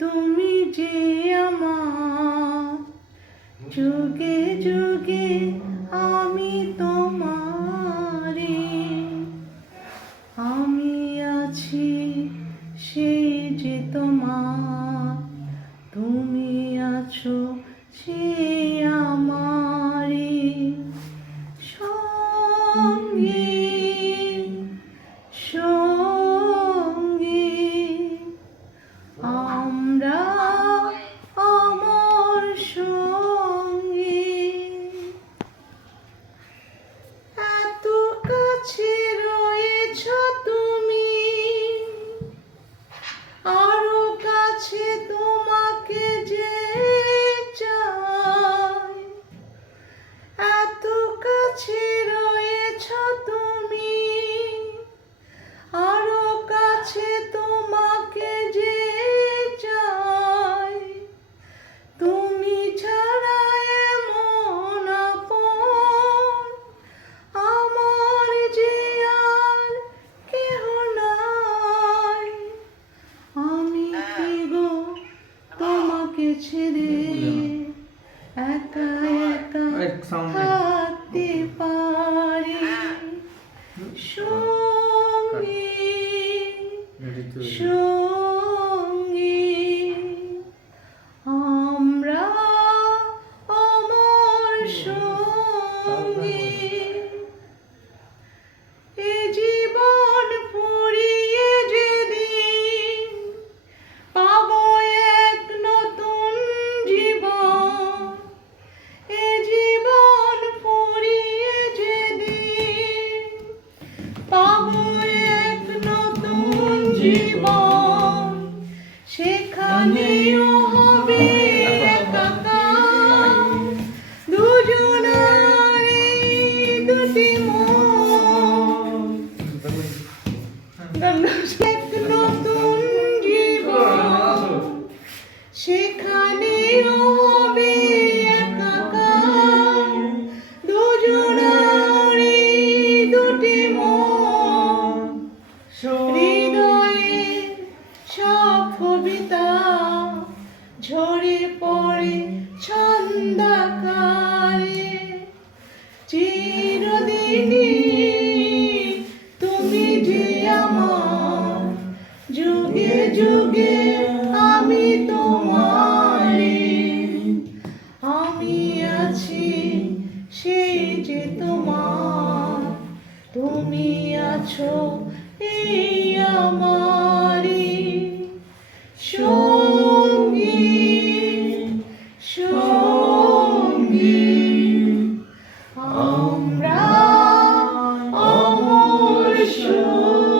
তুমি যে আমার যুগে যুগে আমি তোমারি, আমি আছি সেই যে তোমার, তুমি আছো সেই আমারি সঙ্গী সঙ্গী। আমরা অমর সঙ্গী, এত কাছে রয়েছ তুমি, আরো কাছে তোমাকে যে চাই। এত কাছে রয়েছ তুমি, আরো কাছে তোমাকে যে চাই। তুমি ছাড়া এমন আপন আমার যে আর কেহ নাই। আমি কি গো তোমাকে ছেড়ে একা একা থাকতে পারি। সঙ্গী সঙ্গী, আমরা অমর সঙ্গী। এ জীবন ফুরিয়ে যেদিন পাবো এক নতুন জীবন, এ জীবন ফুরিয়ে যেদিন পাবো এক নতুন জীবন, সেখানেও হবে একাকার দুজনার এই দুটি মন। এক নতুন জীবন, সেখানেও হবে একাকার দুজনার এই দুটি মন। হৃদয়ে সব কবিতা ঝরে পড়ে ছন্দাকারে, চিরদিনই তুমি যে আমার, যুগে যুগে আমি তোমারি। আমি আছি সেই যে তোমার, তুমি আছো এই আমারি সঙ্গী সঙ্গী। আমরা অমর সঙ্গী।